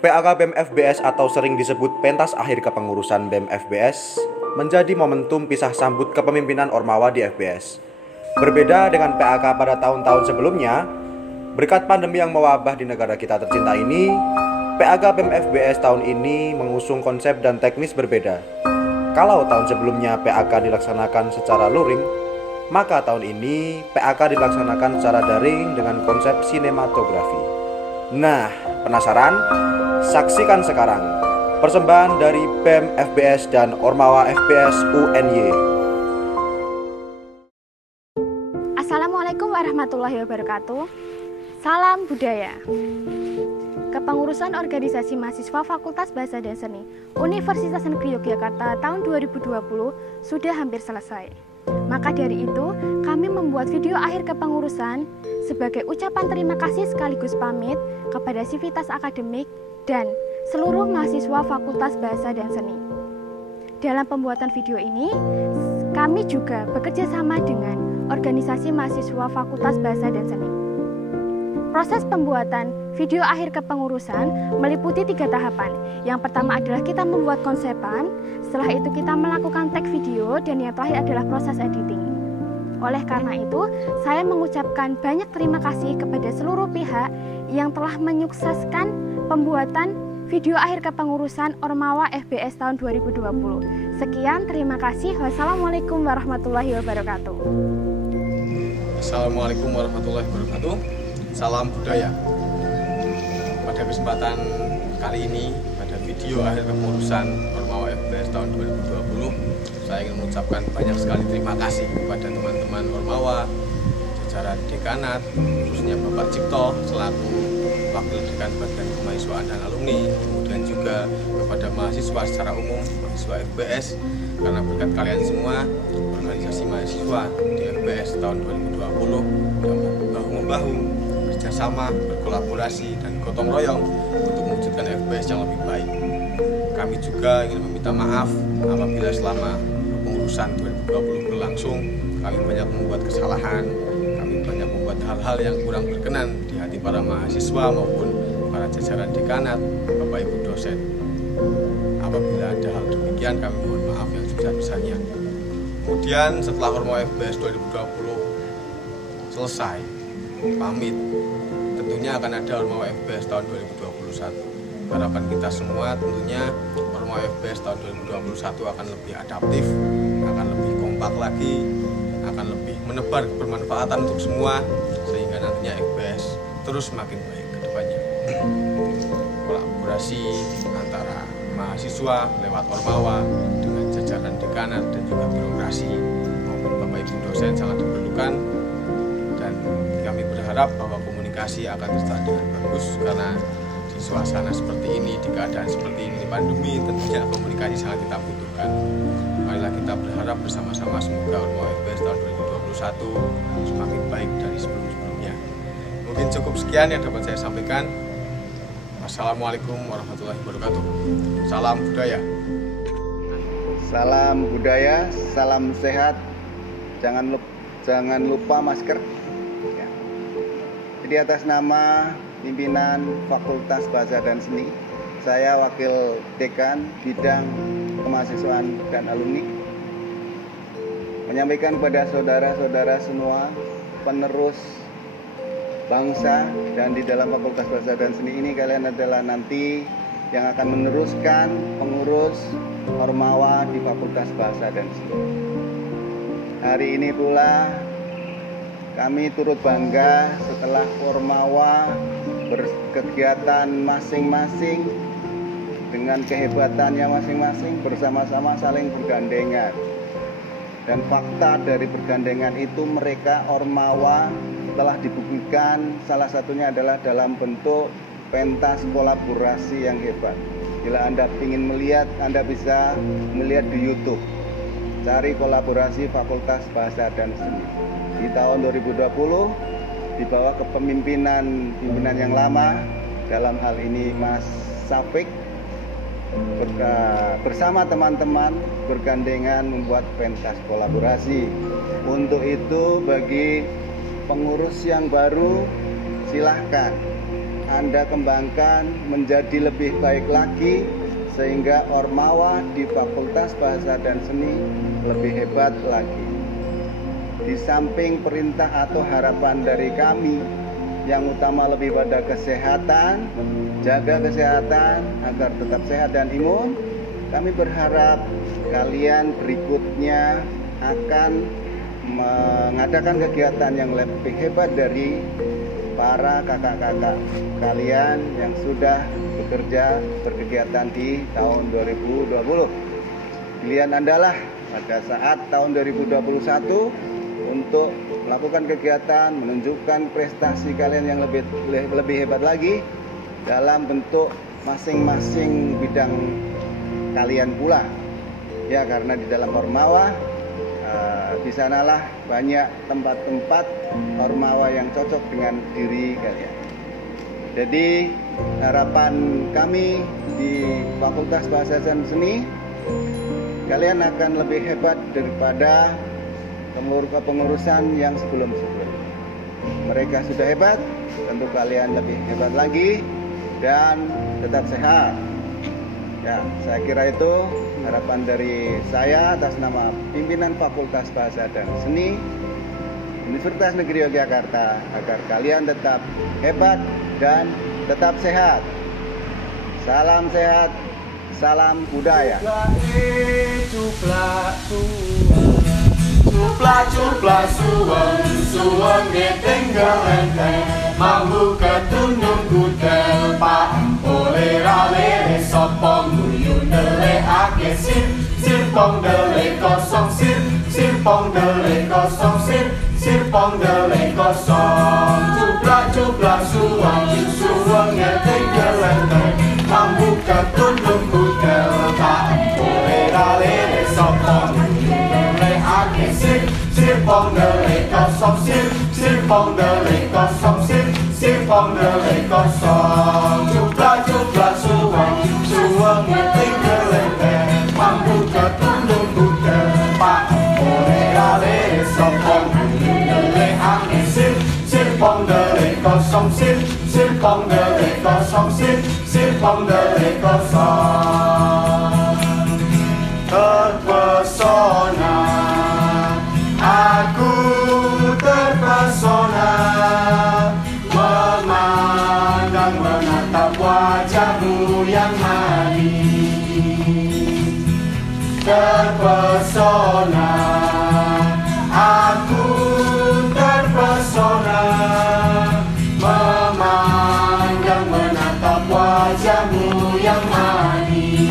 PAK BEM FBS atau sering disebut pentas akhir kepengurusan BEM FBS menjadi momentum pisah sambut kepemimpinan Ormawa di FBS. Berbeda dengan PAK pada tahun-tahun sebelumnya, berkat pandemi yang mewabah di negara kita tercinta ini, PAK BEM FBS tahun ini mengusung konsep dan teknis berbeda. Kalau tahun sebelumnya PAK dilaksanakan secara luring, maka tahun ini PAK dilaksanakan secara daring dengan konsep sinematografi. Nah, penasaran? Saksikan sekarang persembahan dari BEM FBS dan Ormawa FBS UNY. Assalamualaikum warahmatullahi wabarakatuh. Salam budaya. Kepengurusan Organisasi Mahasiswa Fakultas Bahasa dan Seni Universitas Negeri Yogyakarta tahun 2020 sudah hampir selesai. Maka dari itu, kami membuat video akhir kepengurusan sebagai ucapan terima kasih sekaligus pamit kepada sivitas akademik dan seluruh mahasiswa Fakultas Bahasa dan Seni. Dalam pembuatan video ini, kami juga bekerja sama dengan Organisasi Mahasiswa Fakultas Bahasa dan Seni. Proses pembuatan video akhir kepengurusan meliputi 3 tahapan. Yang pertama adalah kita membuat konsepan, setelah itu kita melakukan tag video, dan yang terakhir adalah proses editing. Oleh karena itu, saya mengucapkan banyak terima kasih kepada seluruh pihak yang telah menyukseskan pembuatan video akhir kepengurusan Ormawa FBS tahun 2020. Sekian, terima kasih. Wassalamualaikum warahmatullahi wabarakatuh. Assalamualaikum warahmatullahi wabarakatuh. Salam budaya. Pada kesempatan kali ini, pada video akhir kepengurusan Ormawa FBS tahun 2020, saya ingin mengucapkan banyak sekali terima kasih kepada teman-teman Ormawa, jajaran dekanat, khususnya Bapak Cipto selaku Wakil Dekan Bagian Kemahasiswaan dan Alumni, kemudian juga kepada mahasiswa secara umum, mahasiswa FBS, karena berkat kalian semua, organisasi mahasiswa di FBS tahun 2020 dapat bahu-membahu, kerjasama, berkolaborasi, dan gotong royong untuk mewujudkan FBS yang lebih baik. Kami juga ingin meminta maaf apabila selama pengurusan 2020 berlangsung, kami banyak membuat kesalahan, kami banyak membuat hal-hal yang kurang berkenan di hati para mahasiswa maupun para jajaran dekanat, Bapak Ibu dosen. Apabila ada hal demikian, kami mohon maaf yang sebesar-besarnya. Kemudian setelah Ormawa FBS 2020 selesai, pamit, tentunya akan ada Ormawa FBS tahun 2021. Harapan kita semua tentunya Ormawa FBS tahun 2021 akan lebih adaptif, akan lebih kompak lagi, akan lebih menebar bermanfaatan untuk semua, sehingga nantinya FBS terus semakin baik ke depannya. Kolaborasi antara mahasiswa lewat Ormawa dengan jajaran dekanat dan juga birokrasi maupun Bapak Ibu dosen sangat diperlukan, dan kami berharap bahwa komunikasi akan terjalin dengan bagus, karena di suasana seperti ini, di keadaan seperti ini, pandemi, tentunya komunikasi sangat kita butuhkan. Marilah kita berharap bersama-sama semoga Ormawa FBS tahun 2021 semakin baik dari sebelum-sebelumnya. Mungkin cukup sekian yang dapat saya sampaikan. Wassalamualaikum warahmatullahi wabarakatuh. Salam budaya. Salam budaya, salam sehat. Jangan lupa masker. Ya. Jadi atas nama pimpinan Fakultas Bahasa dan Seni, saya Wakil Dekan Bidang Kemahasiswaan dan Alumni, menyampaikan kepada saudara-saudara semua penerus bangsa, dan di dalam Fakultas Bahasa dan Seni ini kalian adalah nanti yang akan meneruskan pengurus Ormawa di Fakultas Bahasa dan Seni. Hari ini pula kami turut bangga setelah Ormawa berkegiatan masing-masing dengan kehebatannya masing-masing, bersama-sama saling bergandengan. Dan fakta dari bergandengan itu, mereka Ormawa telah dibuktikan salah satunya adalah dalam bentuk pentas kolaborasi yang hebat. Bila Anda ingin melihat, Anda bisa melihat di YouTube. Cari kolaborasi Fakultas Bahasa dan Seni. Di tahun 2020 di bawah kepemimpinan yang lama, dalam hal ini Mas Safik, bersama teman-teman bergandengan membuat pentas kolaborasi. Untuk itu bagi pengurus yang baru, silahkan Anda kembangkan menjadi lebih baik lagi, sehingga Ormawa di Fakultas Bahasa dan Seni lebih hebat lagi. Di samping perintah atau harapan dari kami, yang utama lebih pada kesehatan, jaga kesehatan agar tetap sehat dan imun, kami berharap kalian berikutnya akan mengadakan kegiatan yang lebih hebat dari para kakak-kakak kalian yang sudah bekerja berkegiatan di tahun 2020. Pilihan Anda lah pada saat tahun 2021 untuk melakukan kegiatan, menunjukkan prestasi kalian yang lebih hebat lagi dalam bentuk masing-masing bidang kalian pula. Ya, karena di dalam Ormawa di sanalah banyak tempat-tempat Ormawa yang cocok dengan diri kalian. Jadi harapan kami di Fakultas Bahasa dan Seni, kalian akan lebih hebat daripada kepengurusan yang sebelum-sebelumnya. Mereka sudah hebat, tentu kalian lebih hebat lagi dan tetap sehat. Ya, saya kira itu harapan dari saya atas nama pimpinan Fakultas Bahasa dan Seni Universitas Negeri Yogyakarta, agar kalian tetap hebat dan tetap sehat. Salam sehat, salam budaya. Cupla suweng tinggal enteng, mambu ketunung kudel pak empole rale sopong guyu ndelekake sirpong dele kosong sirpong dele kosong sirpong dele kosong. Cupla suweng tinggal enteng, mambu ketunung kudel pak empole rale sopong sirpong dele kosong sirpong dele kosong sirpong dele kosong. Cupla suweng tinggal enteng, mambu ketundung budel pak ore rale sopong dele ake sirpong dele kosong sirpong dele kosong sirpong dele kosong. Terpesona, aku terpesona, memandang menatap wajahmu yang manis. Terpesona, aku terpesona, memandang menatap wajahmu yang manis.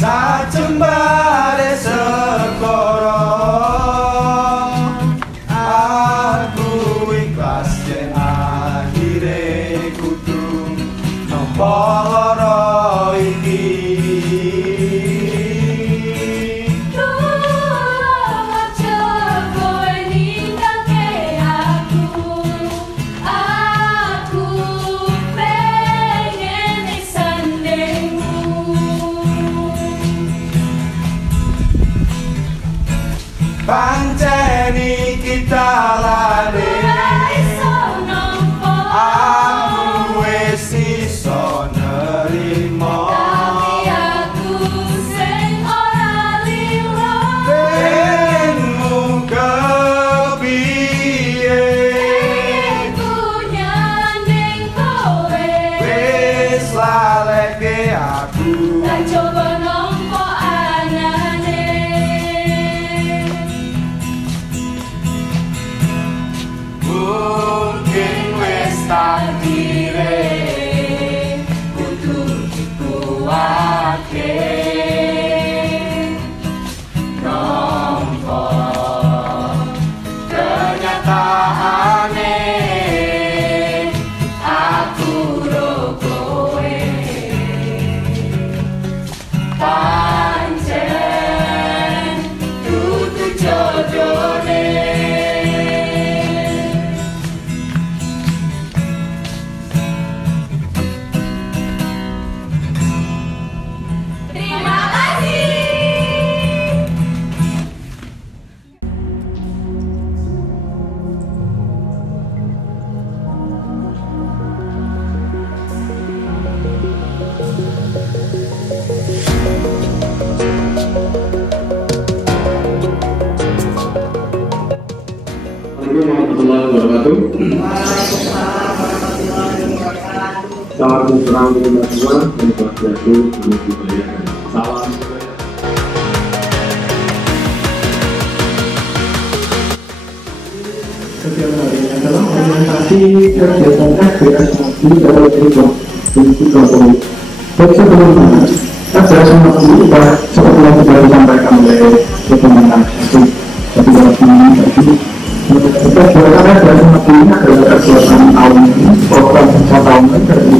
Sajembare sekoro, aku ikhlas yen akhire kudu nampa lara iki. Panceni kita lane, aku wis iso neri warahmatullahi wabarakatuh. Salam sejahtera untuk kita semua dan swastiastu, namo buddhaya. Salam budaya. Setiap hari adalah orientasi kegiatan FBS di dalam Tribun Jokowi. Baik sebelumnya, FBS sudah seperti yang sudah disampaikan oleh rekan-rekan tapi dalam ini tadi kita berharap FBS ini adalah kegiatan tahun ini, program tahunan dari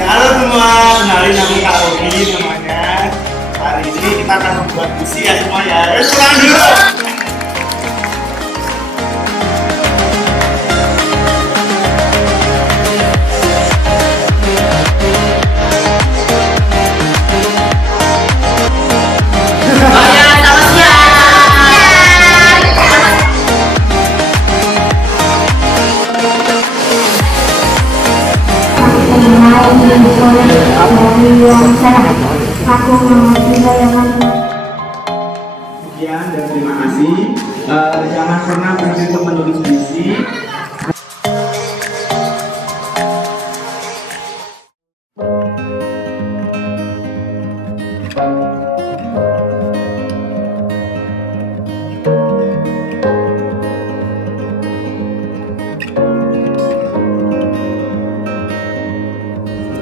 kenalin nama Kak Robi namanya. Hari ini kita akan membuat puisi ya semua ya. Pulang dulu. Sekian dan terima kasih. Jangan pernah berhenti untuk menulis puisi.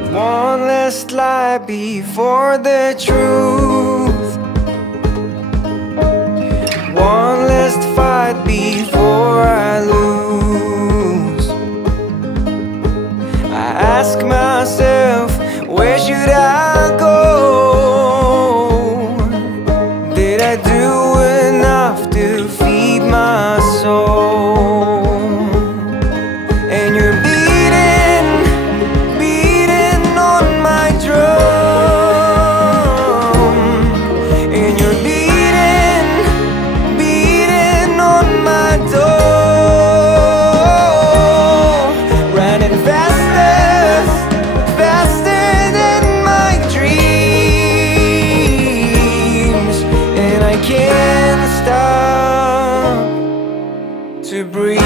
One last lie before the truth, one last fight before I lose. I ask myself, where should I go? Did I do enough to feed my soul? And you're to breathe.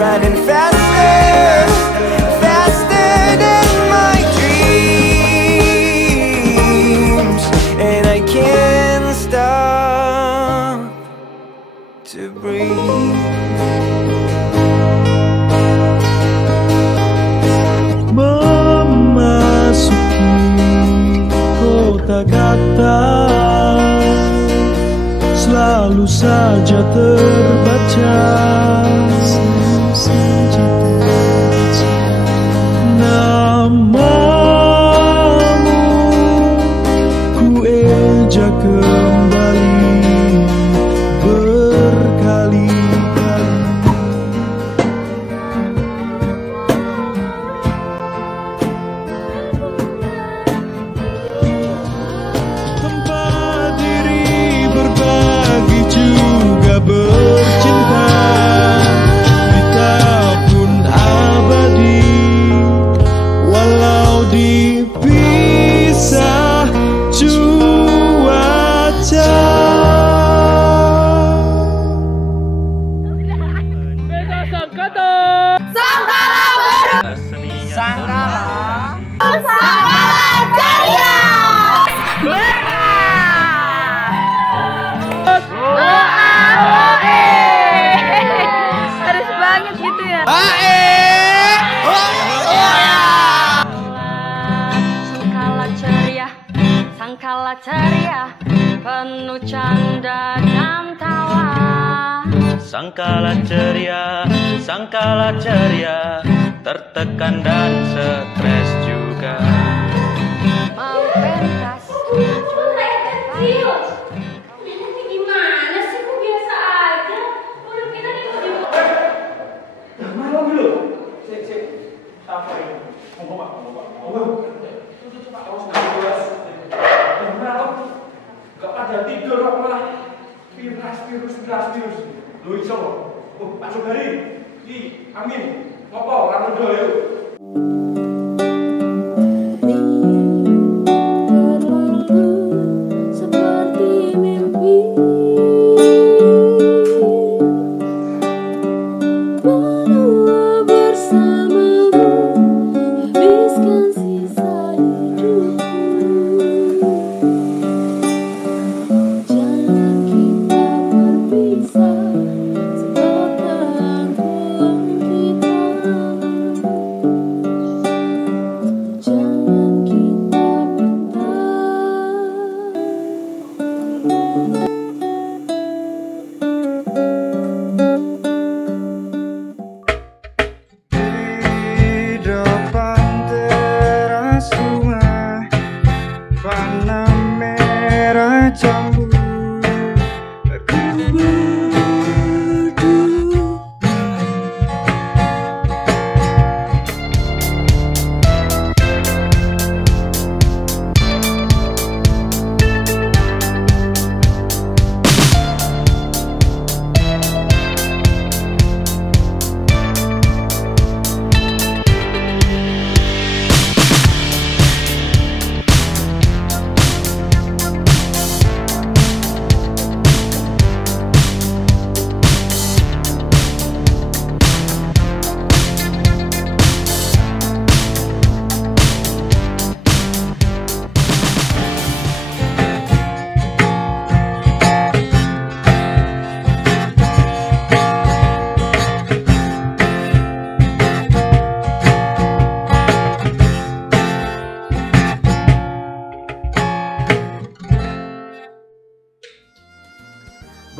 Running faster, faster than my dreams, and I can't stop to breathe. Memasuki kota kata selalu saja terbaca. Namamu ku ejak kembali berkali-kali. Tempat diri berbagi juga Sangkala ceria, penuh canda dan tawa. Sangkala ceria, tertekan dan stres juga. Mau pentas, gimana sih, kok biasa aja? Mulut kita nih kok di... Malam dulu. Sik. Apa ini? Ngomong Pak. Pak, harus nangis. Malam. Enggak pada tidur kok malah virus. Lu iso. Pak Sugari. Amin. Ngopo? Lan ndo yuk.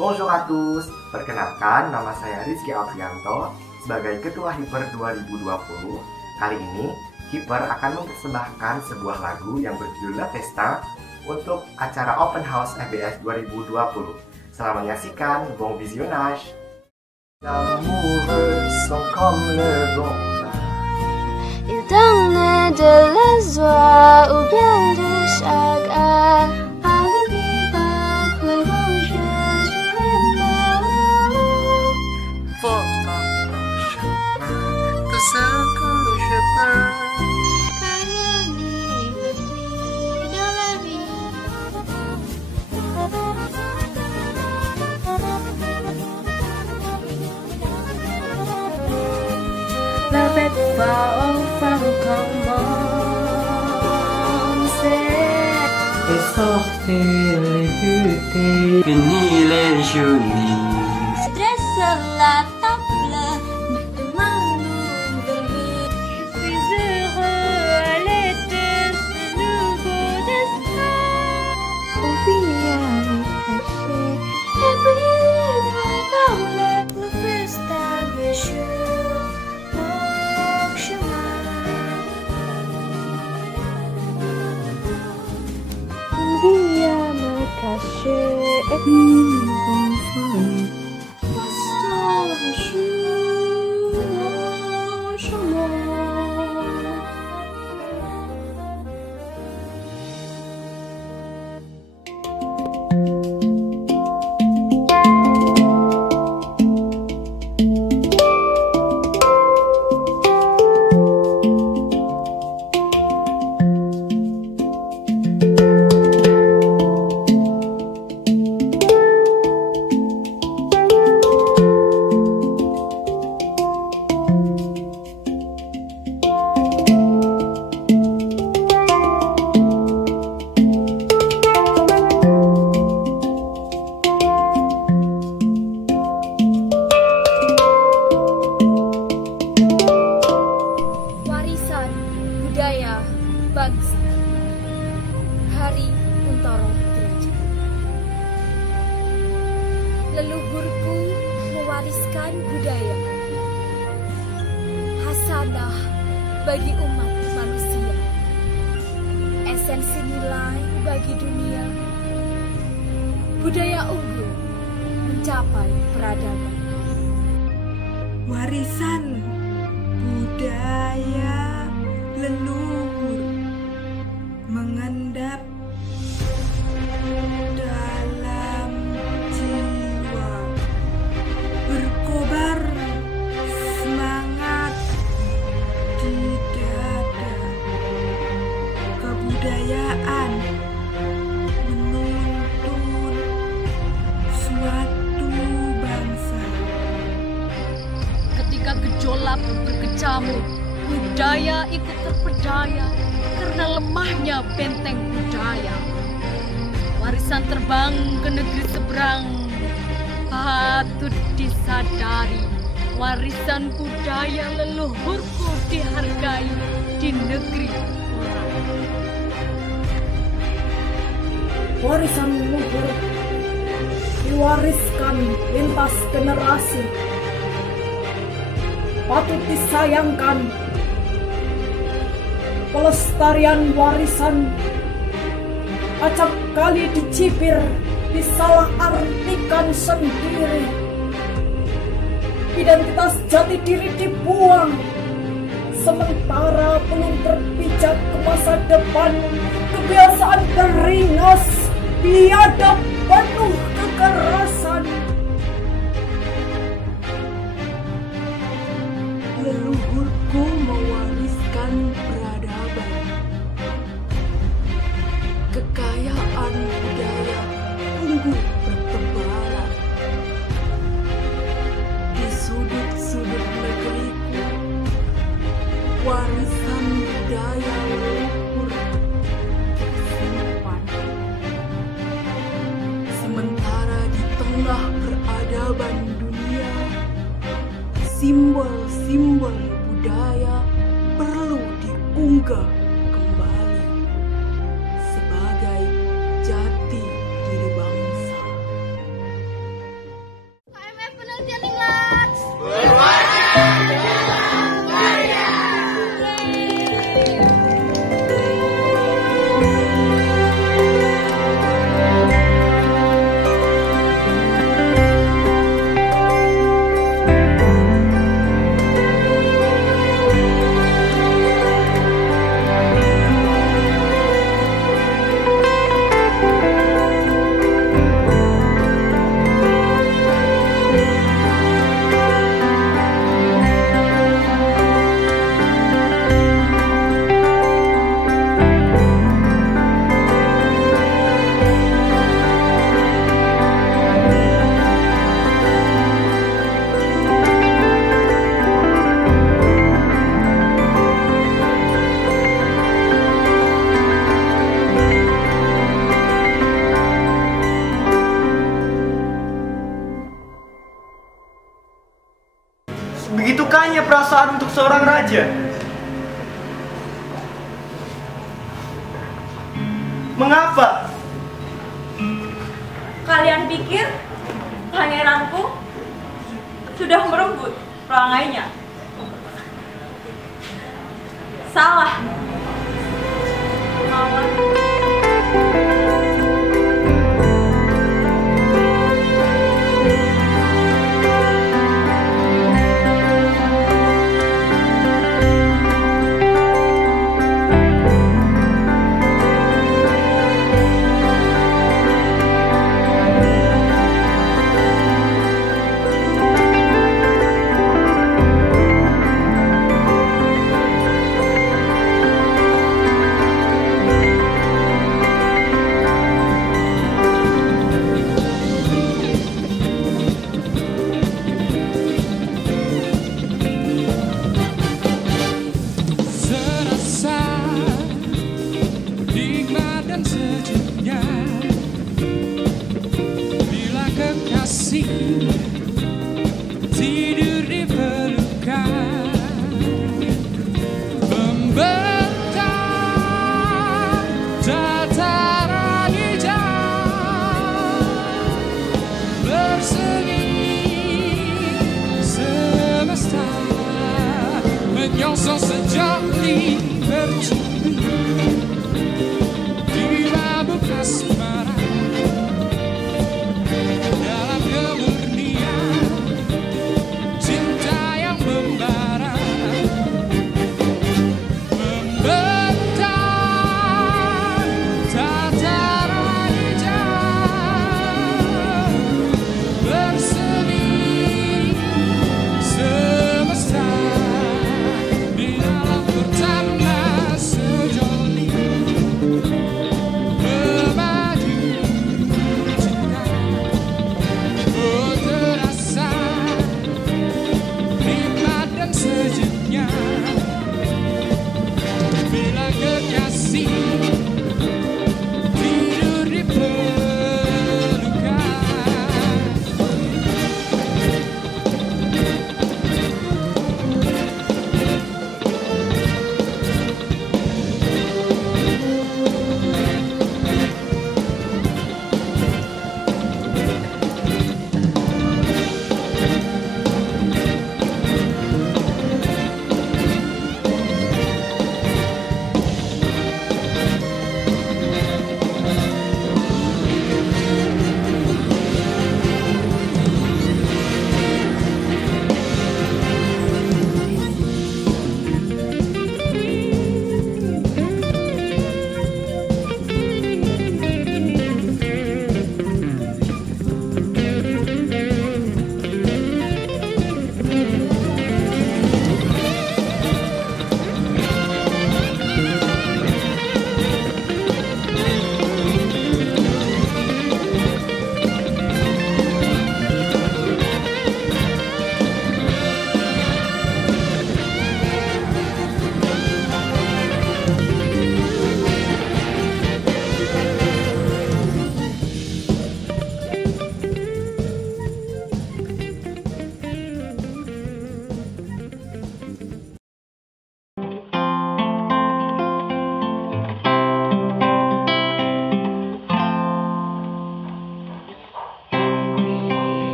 Bonjour à tous, perkenalkan nama saya Rizky Alfianto sebagai Ketua Hiper 2020. Kali ini Hiper akan mempersembahkan sebuah lagu yang berjudul La Festa untuk acara Open House FBS 2020. Selamat menyaksikan, bon visionnage. L'amoureux sont comme le bon vin. Ils donnent de la joie ou bien du chagrin. la fête va enfin recommencer. Et sortez les bouteilles, fini les journées. Dresse la table, demande je suis heureux à l'été, ce nouveau destin. On finit avec caché et briller dans le festin des jours. Viens me cacher et puis nous mewariskan budaya, hasanah bagi umat manusia, esensi nilai bagi dunia, budaya unggul mencapai peradaban. Warisan budaya leluhur mengendap dalam jiwa, berkobar semangat di dada. Kebudayaan menuntun suatu bangsa. Ketika gejolak berkecamuk, budaya ikut terpedaya karena lemahnya benteng budaya. Warisan terbang ke negeri seberang, patut disadari. Warisan budaya leluhurku dihargai di negeri orang. Warisan leluhur diwariskan lintas generasi, patut disayangkan. Pelestarian warisan acap kali dicibir, disalah artikan sendiri. Identitas jati diri dibuang, sementara belum terpijak ke masa depan. Kebiasaan beringas, biadab penuh kekerasan. Leluhurku mewariskan peradaban, kekayaan budaya unggul bertebaran. Di sudut-sudut negeriku, warisan budaya leluhur tersimpan. Sementara di tengah peradaban dunia, simbol-simbol budaya perlu diunggah kembali sebagai jati diri bangsa. KMF Penelitian Inglaks. Begitukahnya perasaan untuk seorang raja? Mengapa? Kalian pikir pangeranku sudah merebut perangainya? Salah. Kawan.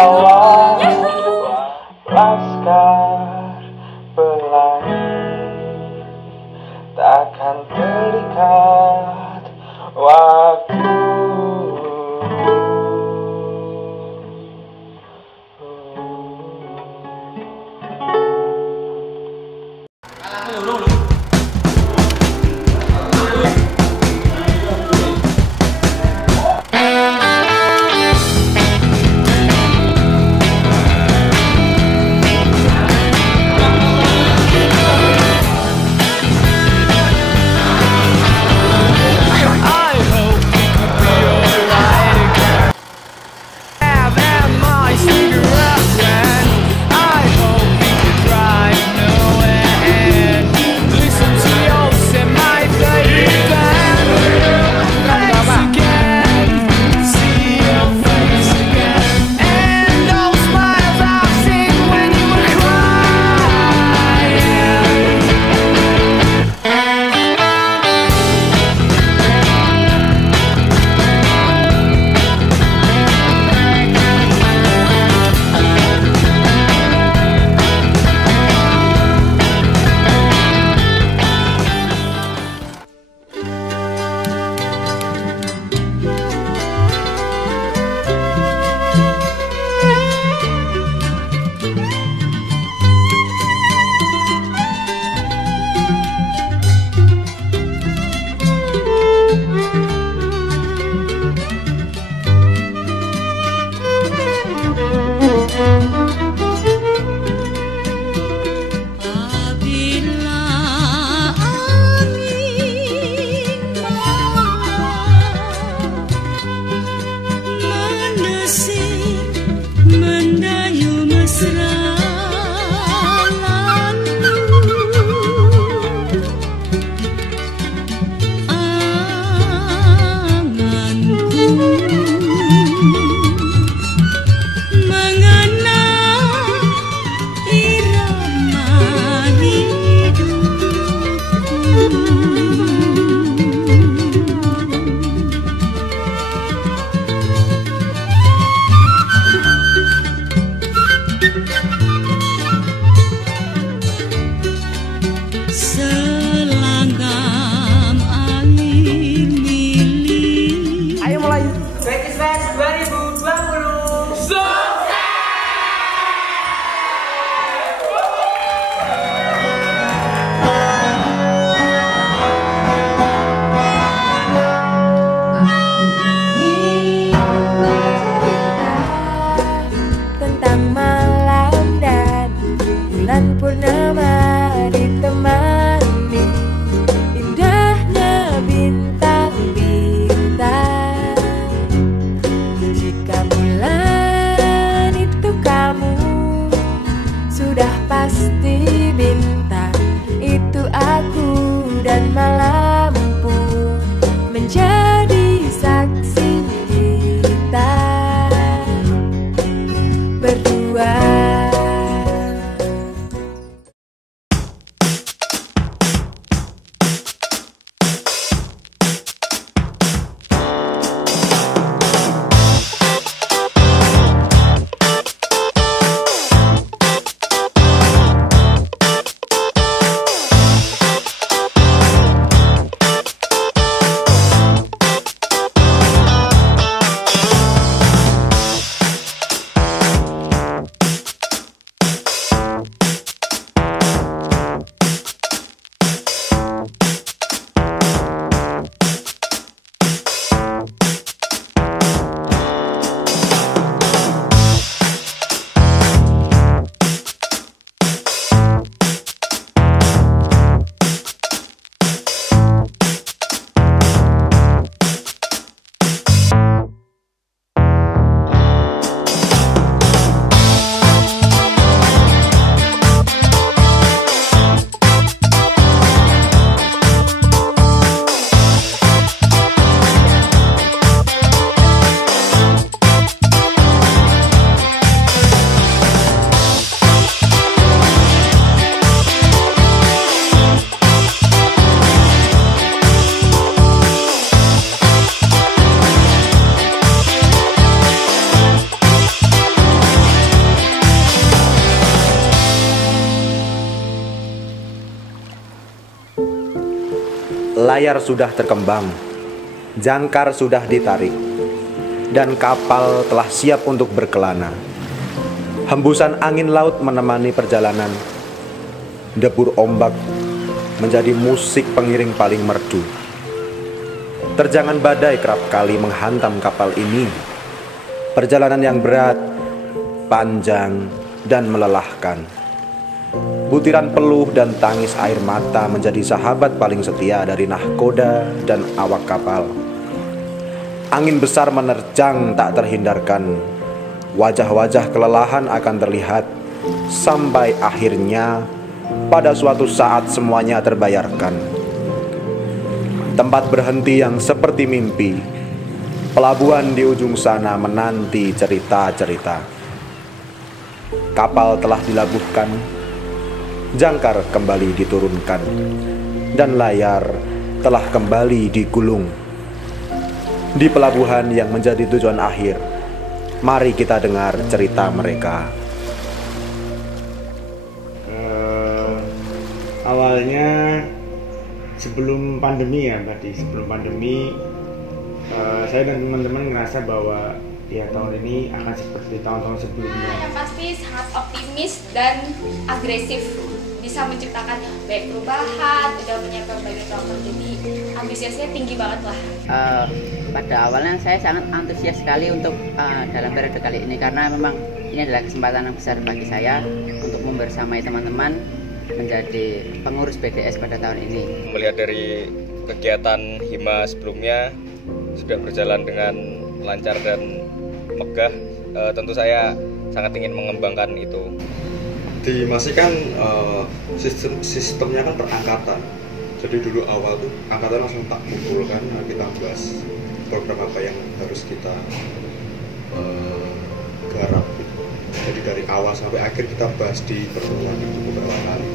Bawa laskar pelangi, takkan terikat waktu. layar sudah terkembang, jangkar sudah ditarik, dan kapal telah siap untuk berkelana. Hembusan angin laut menemani perjalanan. Debur ombak menjadi musik pengiring paling merdu. Terjangan badai kerap kali menghantam kapal ini. Perjalanan yang berat, panjang, dan melelahkan. Butiran peluh dan tangis air mata menjadi sahabat paling setia dari nahkoda dan awak kapal. Angin besar menerjang tak terhindarkan. Wajah-wajah kelelahan akan terlihat sampai akhirnya pada suatu saat semuanya terbayarkan. Tempat berhenti yang seperti mimpi. Pelabuhan di ujung sana menanti cerita-cerita. Kapal telah dilabuhkan, jangkar kembali diturunkan, dan layar telah kembali digulung. Di pelabuhan yang menjadi tujuan akhir, mari kita dengar cerita mereka. Awalnya sebelum pandemi ya tadi, sebelum pandemi saya dan teman-teman ngerasa bahwa ya tahun ini akan seperti tahun-tahun sebelumnya. Yang pasti sangat optimis dan agresif, bisa menciptakan baik perubahan, udah menyiapkan berbagai program, jadi antusiasnya tinggi banget lah. Pada awalnya saya sangat antusias sekali untuk dalam periode kali ini, karena memang ini adalah kesempatan yang besar bagi saya untuk membersamai teman-teman menjadi pengurus BDS pada tahun ini. Melihat dari kegiatan Hima sebelumnya sudah berjalan dengan lancar dan megah, tentu saya sangat ingin mengembangkan itu. Di Masi kan sistemnya kan perangkatan. Jadi dulu awal tuh angkatan langsung tak kumpulkan, kita bahas program apa yang harus kita garap. Jadi dari awal sampai akhir kita bahas di pertemuan itu beberapa kali.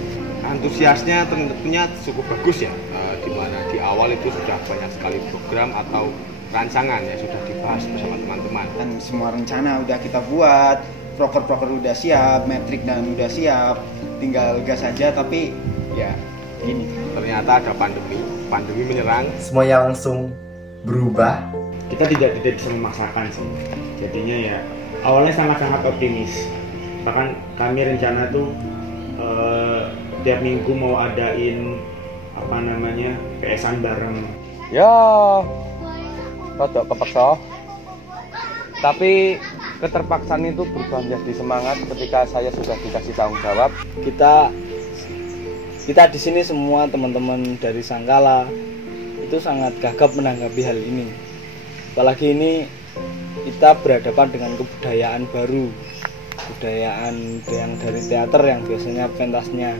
Antusiasnya tentunya cukup bagus ya, di mana di awal itu sudah banyak sekali program atau rancangan yang sudah dibahas bersama teman-teman. Dan semua rencana udah kita buat, proker-proker udah siap, metrik dan udah siap, tinggal gas saja. Tapi ya gini, ternyata ada pandemi menyerang. Semuanya langsung berubah. Kita tidak bisa memaksakan sih. Jadinya ya awalnya sangat-sangat optimis. Bahkan kami rencana tuh tiap minggu mau adain PS-an bareng. Ya, rada kepaksa. Tapi keterpaksaan itu berubah menjadi semangat ketika saya sudah dikasih tanggung jawab. Kita di sini semua teman-teman dari Sangkala itu sangat gagap menanggapi hal ini. Apalagi ini kita berhadapan dengan kebudayaan baru, kebudayaan yang dari teater yang biasanya pentasnya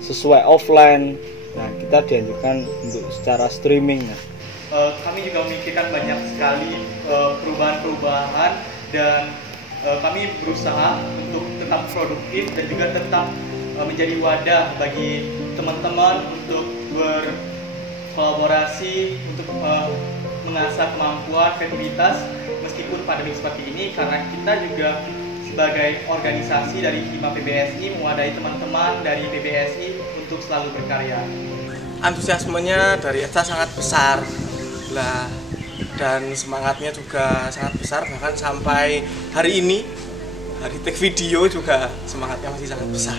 sesuai offline. Nah, kita dianjurkan untuk secara streaming. Kami juga memikirkan banyak sekali perubahan-perubahan dan kami berusaha untuk tetap produktif dan juga tetap menjadi wadah bagi teman-teman untuk berkolaborasi, untuk mengasah kemampuan, kreativitas meskipun pandemi seperti ini, karena kita juga sebagai organisasi dari Hima PBSI mewadahi teman-teman dari PBSI untuk selalu berkarya. Antusiasmenya dari Esta sangat besar lah, dan semangatnya juga sangat besar, bahkan sampai hari ini, hari take video juga semangatnya masih sangat besar.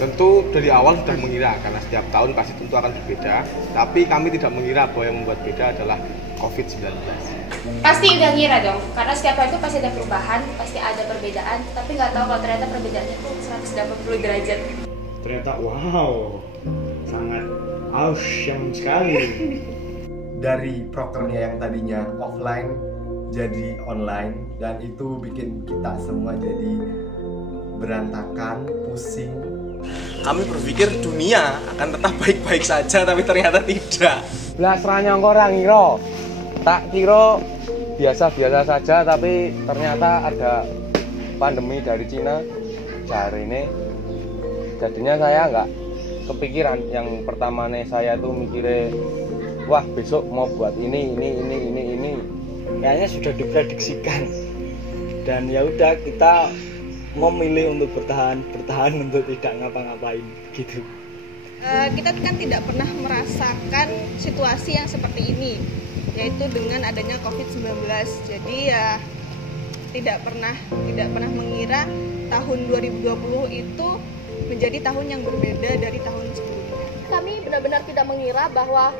Tentu dari awal sudah mengira, karena setiap tahun pasti tentu akan berbeda, tapi kami tidak mengira bahwa yang membuat beda adalah COVID-19. Pasti udah ngira dong, karena setiap hari itu pasti ada perubahan, pasti ada perbedaan, tapi nggak tahu kalau ternyata perbedaannya itu 180 derajat. Ternyata wow, sangat awesome sekali. Dari prokernya yang tadinya offline jadi online, dan itu bikin kita semua jadi berantakan, pusing. Kami berpikir dunia akan tetap baik-baik saja, tapi ternyata tidak. Blasranya orang ngira, tak kira biasa-biasa saja, tapi ternyata ada pandemi dari Cina hari ini. Jadinya saya nggak kepikiran. Yang pertama nih saya tuh mikirnya, wah besok mau buat ini. Kayaknya sudah diprediksikan. Dan ya udah, kita memilih untuk bertahan untuk tidak ngapa-ngapain gitu. Kita kan tidak pernah merasakan situasi yang seperti ini, yaitu dengan adanya COVID-19. Jadi ya tidak pernah mengira tahun 2020 itu menjadi tahun yang berbeda dari tahun sebelumnya. Kami benar-benar tidak mengira bahwa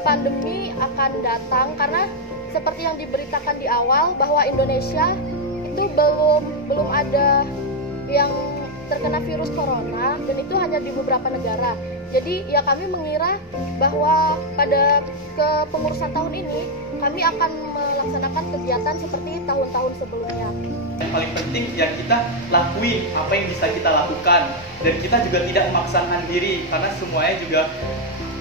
pandemi akan datang, karena seperti yang diberitakan di awal bahwa Indonesia itu belum ada yang terkena virus corona, dan itu hanya di beberapa negara. Jadi ya kami mengira bahwa pada kepengurusan tahun ini kami akan melaksanakan kegiatan seperti tahun-tahun sebelumnya. Yang paling penting ya kita lakuin apa yang bisa kita lakukan, dan kita juga tidak memaksakan diri karena semuanya juga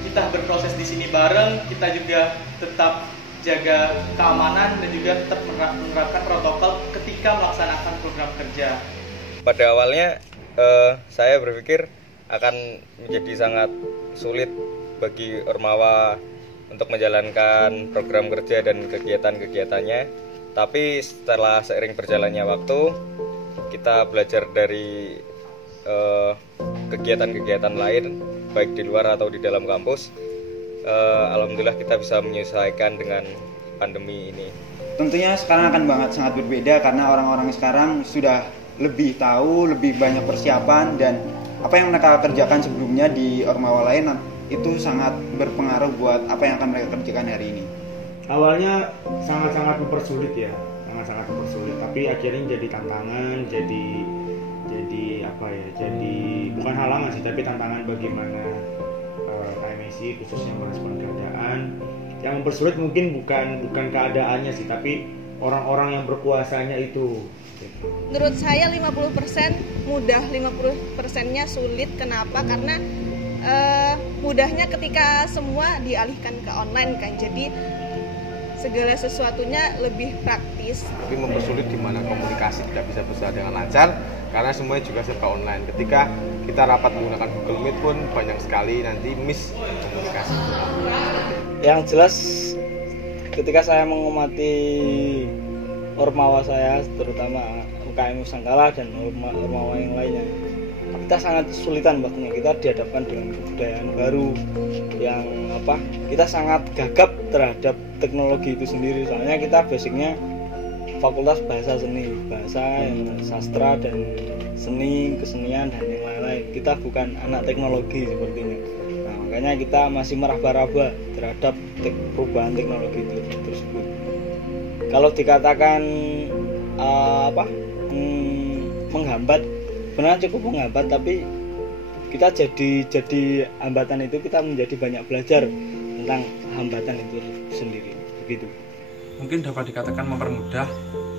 kita berproses di sini bareng. Kita juga tetap jaga keamanan dan juga tetap menerapkan protokol ketika melaksanakan program kerja. Pada awalnya saya berpikir akan menjadi sangat sulit bagi Ormawa untuk menjalankan program kerja dan kegiatan-kegiatannya. Tapi setelah seiring berjalannya waktu, kita belajar dari kegiatan-kegiatan lain, baik di luar atau di dalam kampus. Alhamdulillah kita bisa menyesuaikan dengan pandemi ini. Tentunya sekarang akan sangat berbeda karena orang-orang sekarang sudah lebih tahu, lebih banyak persiapan, dan apa yang mereka kerjakan sebelumnya di Ormawa lain itu sangat berpengaruh buat apa yang akan mereka kerjakan hari ini. Awalnya sangat-sangat mempersulit ya, sangat-sangat mempersulit, tapi akhirnya jadi tantangan, jadi apa ya, jadi bukan halangan sih, tapi tantangan bagaimana KMSI khususnya merespon keadaan. Yang mempersulit mungkin bukan keadaannya sih, tapi orang-orang yang berkuasanya itu. Menurut saya 50% mudah, 50%-nya sulit. Kenapa? Karena mudahnya ketika semua dialihkan ke online kan, jadi segala sesuatunya lebih praktis. Tapi mempersulit di mana komunikasi tidak bisa berjalan dengan lancar karena semuanya juga serba online. Ketika kita rapat menggunakan Google Meet pun banyak sekali nanti miss komunikasi. Yang jelas ketika saya mengamati Ormawa saya, terutama UKM Sanggala dan Ormawa yang lainnya, kita sangat kesulitan waktunya. Kita dihadapkan dengan kebudayaan baru yang kita sangat gagap terhadap teknologi itu sendiri. Soalnya kita basicnya fakultas bahasa seni, bahasa sastra dan seni, kesenian dan yang lain-lain. Kita bukan anak teknologi sepertinya. Nah, makanya kita masih meraba-raba terhadap perubahan teknologi itu tersebut. Kalau dikatakan menghambat, benar cukup menghambat, tapi kita jadi hambatan itu, kita menjadi banyak belajar tentang hambatan itu sendiri, begitu. Mungkin dapat dikatakan mempermudah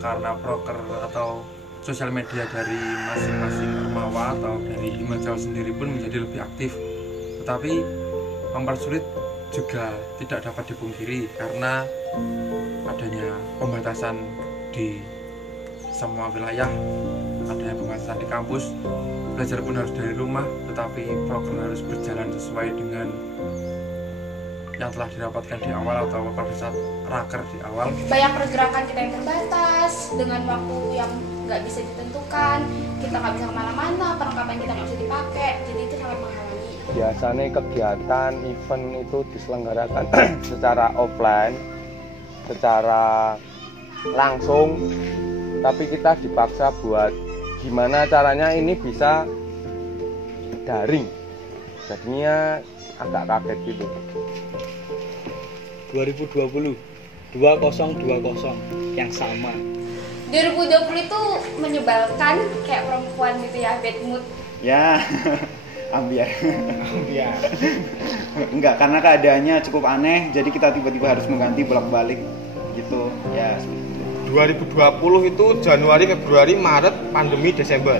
karena proker atau sosial media dari masing-masing Ormawa atau dari Himajau sendiri pun menjadi lebih aktif. Tetapi mempersulit juga tidak dapat dipungkiri karena adanya pembatasan di semua wilayah, adanya pembatasan di kampus. Belajar pun harus dari rumah, tetapi program harus berjalan sesuai dengan yang telah dirapatkan di awal atau pada saat raker di awal. Banyak pergerakan kita yang terbatas dengan waktu yang nggak bisa ditentukan, kita nggak bisa kemana-mana, perlengkapan kita nggak bisa dipakai, jadi itu sangat menghalangi. Biasanya kegiatan event itu diselenggarakan secara offline, secara langsung, tapi kita dipaksa buat gimana caranya ini bisa daring. Jadinya agak kaget gitu. 2020 yang sama. 2020 itu menyebalkan, kayak perempuan gitu ya, bad mood. Ya, ambiar. Enggak, karena keadaannya cukup aneh, jadi kita tiba-tiba harus mengganti bolak-balik gitu. Ya. 2020 itu Januari, Februari, Maret, pandemi, Desember.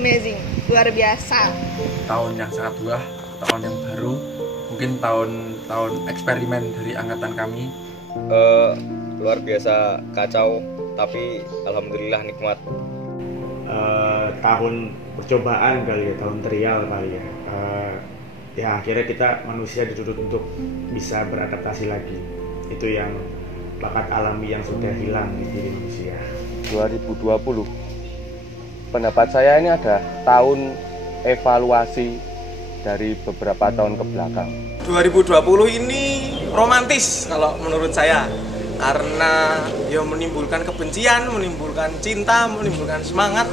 Amazing, luar biasa. Tahun yang sangat buah, tahun yang baru, mungkin tahun eksperimen dari angkatan kami. Luar biasa kacau, tapi alhamdulillah nikmat. Tahun percobaan kali ya, tahun trial kali ya. Ya akhirnya kita manusia dituntut untuk bisa beradaptasi lagi. Itu yang bakat alami yang sudah hilang di diri manusia. 2020 pendapat saya ini ada tahun evaluasi dari beberapa tahun ke belakang. 2020 ini romantis kalau menurut saya, karena ya menimbulkan kebencian, menimbulkan cinta, menimbulkan semangat,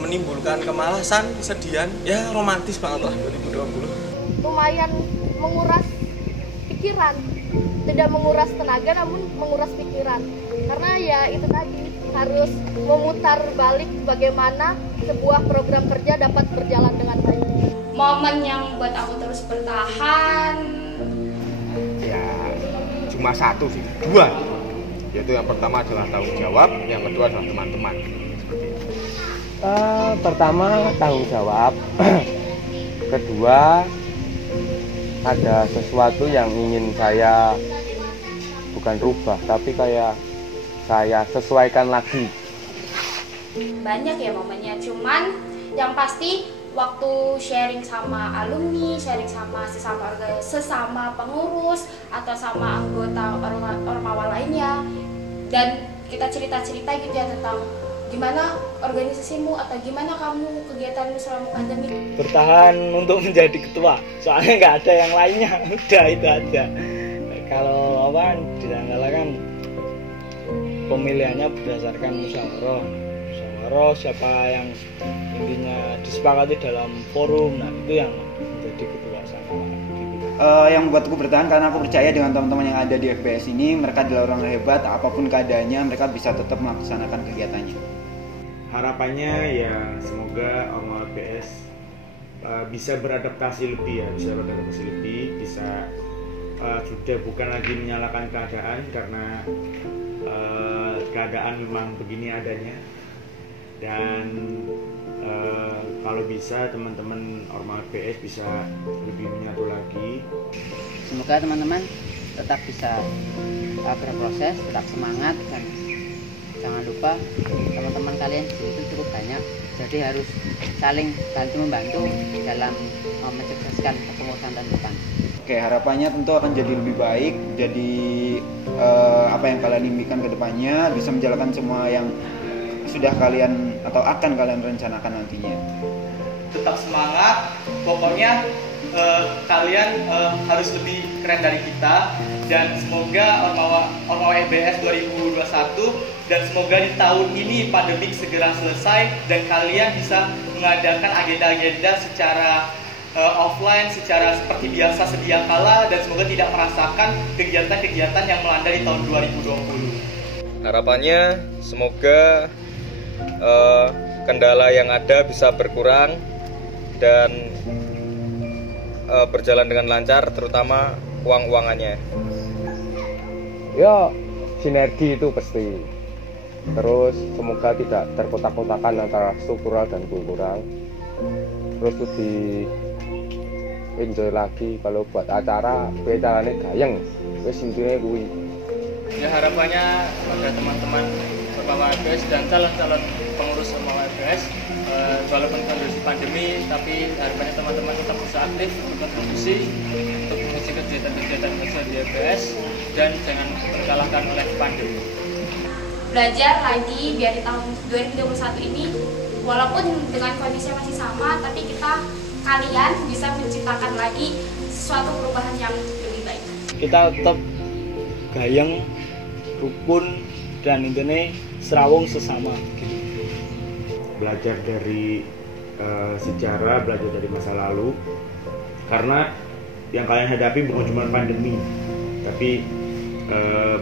menimbulkan kemalasan, kesedihan, ya romantis banget lah 2020. Lumayan menguras pikiran, tidak menguras tenaga namun menguras pikiran, karena ya itu tadi harus memutar balik bagaimana sebuah program kerja dapat berjalan dengan baik. Momen yang buat aku terus bertahan ya cuma satu sih, dua, yaitu yang pertama adalah tanggung jawab, yang kedua adalah teman-teman. Pertama tanggung jawab, kedua ada sesuatu yang ingin saya bukan rubah tapi kayak saya sesuaikan lagi. banyak ya momennya, cuman yang pasti waktu sharing sama alumni, sharing sama sesama pengurus atau sama anggota ormawa lainnya, dan kita cerita-cerita gitu ya tentang gimana organisasimu atau gimana kamu kegiatanmu selama pandemi. Bertahan untuk menjadi ketua, soalnya nggak ada yang lainnya, udah itu aja. Kalau apa di Sanggala kan pemilihannya berdasarkan musyawarah, siapa yang intinya disepakati dalam forum, nah itu yang menjadi ketua Sanggala. Yang membuatku bertahan karena aku percaya dengan teman-teman yang ada di FBS ini, mereka adalah orang hebat, apapun keadaannya mereka bisa tetap melaksanakan kegiatannya. Harapannya ya semoga Ormawa FBS bisa beradaptasi lebih ya, bisa sudah bukan lagi menyalahkan keadaan, karena keadaan memang begini adanya, dan kalau bisa teman-teman Ormawa FBS bisa lebih menyatu lagi. Semoga teman-teman tetap bisa berproses, tetap semangat, dan jangan lupa teman-teman kalian itu cukup banyak, jadi harus saling bantu membantu dalam mensukseskan kepengurusan tahun depan. Oke, harapannya tentu akan jadi lebih baik, jadi apa yang kalian impikan ke depannya bisa menjalankan semua yang sudah kalian atau akan kalian rencanakan nantinya. Tetap semangat, pokoknya kalian harus lebih keren dari kita, dan semoga Ormawa FBS 2021, dan semoga di tahun ini pandemik segera selesai dan kalian bisa mengadakan agenda-agenda secara offline, secara seperti biasa sedia kala, dan semoga tidak merasakan kegiatan-kegiatan yang melanda di tahun 2020. Harapannya semoga kendala yang ada bisa berkurang dan berjalan dengan lancar, terutama uang-uangannya. Ya, sinergi itu pasti. Terus semoga tidak terkotak-kotakan antara struktural dan kultural. Terus lebih enjoy lagi kalau buat acara, acaranya gayeng. Wes intine kuwi. Ya harapannya pada teman-teman Ormawa FBS dan calon-calon pengurus Ormawa FBS, walaupun kondisi pandemi, tapi harapannya teman-teman tetap bisa aktif berkontribusi untuk mengisi kegiatan-kegiatan kerja di FBS dan jangan terkalahkan oleh pandemi. Belajar lagi biar di tahun 2021 ini walaupun dengan kondisi masih sama, tapi kalian bisa menciptakan lagi suatu perubahan yang lebih baik. Kita tetap gayeng, rukun, dan intinya serawung sesama gitu. Belajar dari sejarah, belajar dari masa lalu, karena yang kalian hadapi bukan cuma pandemi, tapi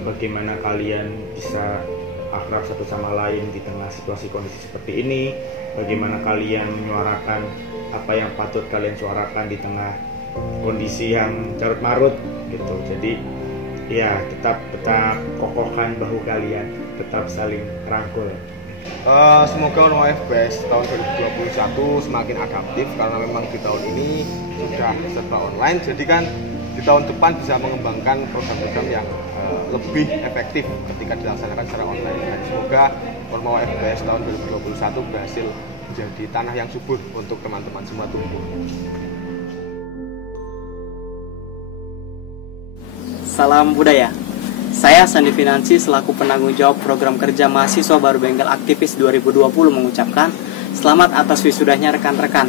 bagaimana kalian bisa akrab satu sama lain di tengah situasi kondisi seperti ini, bagaimana kalian menyuarakan apa yang patut kalian suarakan di tengah kondisi yang carut marut gitu. Jadi ya tetap kokohkan bahu kalian, tetap saling rangkul. Semoga Ormawa FBS tahun 2021 semakin adaptif, karena memang di tahun ini sudah serba online, jadi kan di tahun depan bisa mengembangkan program-program yang lebih efektif ketika dilaksanakan secara online. Dan semoga Ormawa FBS tahun 2021 berhasil menjadi tanah yang subur untuk teman-teman semua tumbuh. Salam budaya. Saya Sandi Finansi selaku penanggung jawab program kerja mahasiswa baru Bengkel Aktivis 2020 mengucapkan selamat atas wisudanya rekan-rekan.